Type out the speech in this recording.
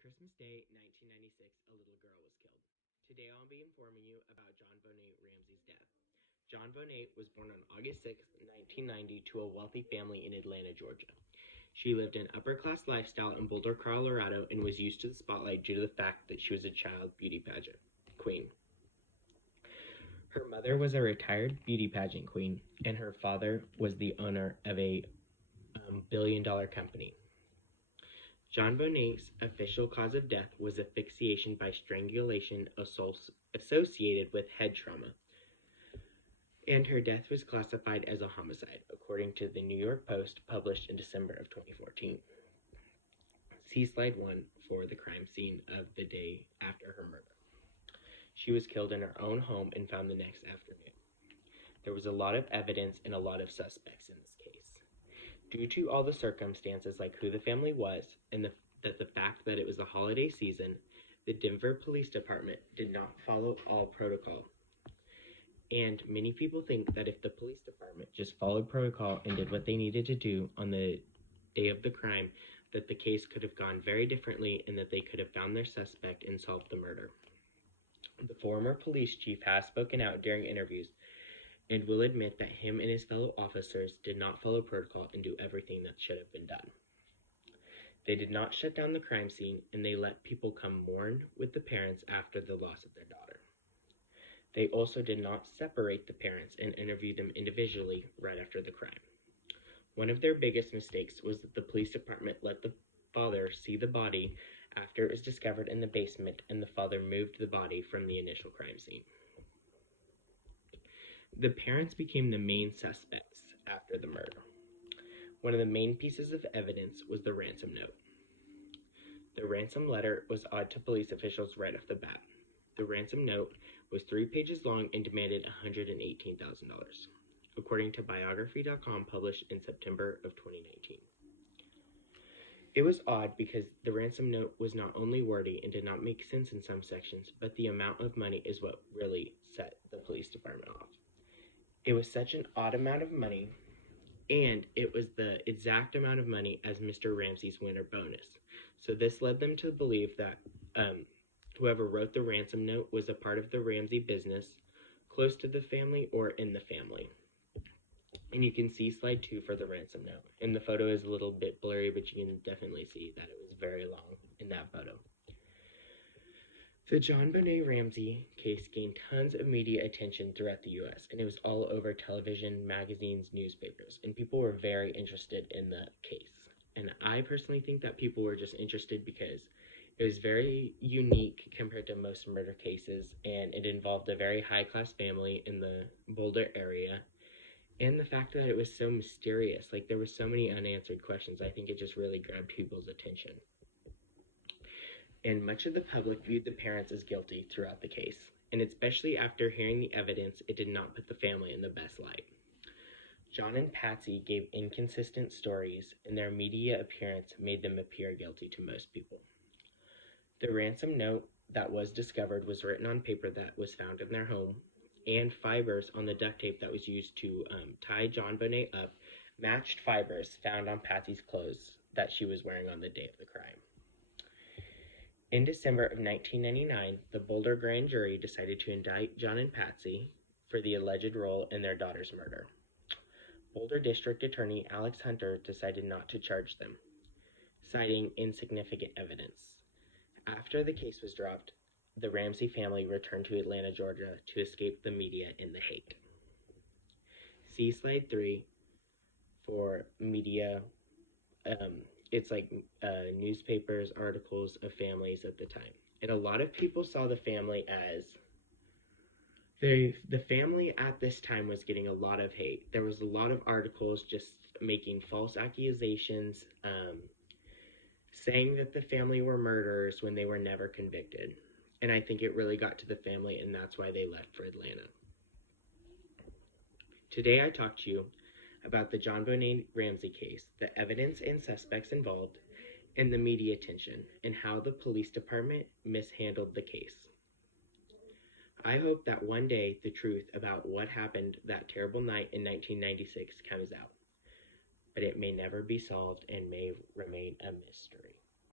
Christmas Day, 1996, a little girl was killed. Today I'll be informing you about John Bonet Ramsey's death. John Bonet was born on August 6, 1990, to a wealthy family in Atlanta, Georgia. She lived an upper-class lifestyle in Boulder, Colorado, and was used to the spotlight due to the fact that she was a child beauty pageant queen. Her mother was a retired beauty pageant queen, and her father was the owner of a billion-dollar company. John Bonet's official cause of death was asphyxiation by strangulation associated with head trauma, and her death was classified as a homicide, according to the New York Post, published in December of 2014. See slide 1 for the crime scene of the day after her murder. She was killed in her own home and found the next afternoon. There was a lot of evidence and a lot of suspects in this case. Due to all the circumstances, like who the family was and the fact that it was the holiday season, the Denver Police Department did not follow all protocol. And many people think that if the police department just followed protocol and did what they needed to do on the day of the crime, that the case could have gone very differently and that they could have found their suspect and solved the murder. The former police chief has spoken out during interviews and will admit that him and his fellow officers did not follow protocol and do everything that should have been done. They did not shut down the crime scene, and they let people come mourn with the parents after the loss of their daughter. They also did not separate the parents and interview them individually right after the crime. One of their biggest mistakes was that the police department let the father see the body after it was discovered in the basement, and the father moved the body from the initial crime scene. The parents became the main suspects after the murder. One of the main pieces of evidence was the ransom note. The ransom letter was odd to police officials right off the bat. The ransom note was 3 pages long and demanded $118,000, according to biography.com, published in September of 2019. It was odd because the ransom note was not only wordy and did not make sense in some sections, but the amount of money is what really set the police department off. It was such an odd amount of money, and it was the exact amount of money as Mr. Ramsey's winter bonus. So this led them to believe that whoever wrote the ransom note was a part of the Ramsey business, close to the family or in the family. And you can see slide 2 for the ransom note. And the photo is a little bit blurry, but you can definitely see that it was very long in that photo. The John Bonet Ramsey case gained tons of media attention throughout the U.S., and it was all over television, magazines, newspapers, and people were very interested in the case. And I personally think that people were just interested because it was very unique compared to most murder cases, and it involved a very high-class family in the Boulder area. And the fact that it was so mysterious, like there were so many unanswered questions, I think it just really grabbed people's attention. And much of the public viewed the parents as guilty throughout the case, and especially after hearing the evidence, it did not put the family in the best light. John and Patsy gave inconsistent stories, and their media appearance made them appear guilty to most people. The ransom note that was discovered was written on paper that was found in their home, and fibers on the duct tape that was used to tie John Bonet up matched fibers found on Patsy's clothes that she was wearing on the day of the crime. In December of 1999, the Boulder grand jury decided to indict John and Patsy for the alleged role in their daughter's murder. Boulder District Attorney Alex Hunter decided not to charge them, citing insignificant evidence. After the case was dropped, the Ramsey family returned to Atlanta, Georgia to escape the media and the hate. See slide 3 for media. It's like newspapers, articles of families at the time. And a lot of people saw the family as the family at this time was getting a lot of hate. There was a lot of articles just making false accusations, saying that the family were murderers when they were never convicted. And I think it really got to the family, and that's why they left for Atlanta. Today I talked to you about the John Bonet Ramsey case, the evidence and suspects involved, and the media attention, and how the police department mishandled the case. I hope that one day the truth about what happened that terrible night in 1996 comes out, but it may never be solved and may remain a mystery.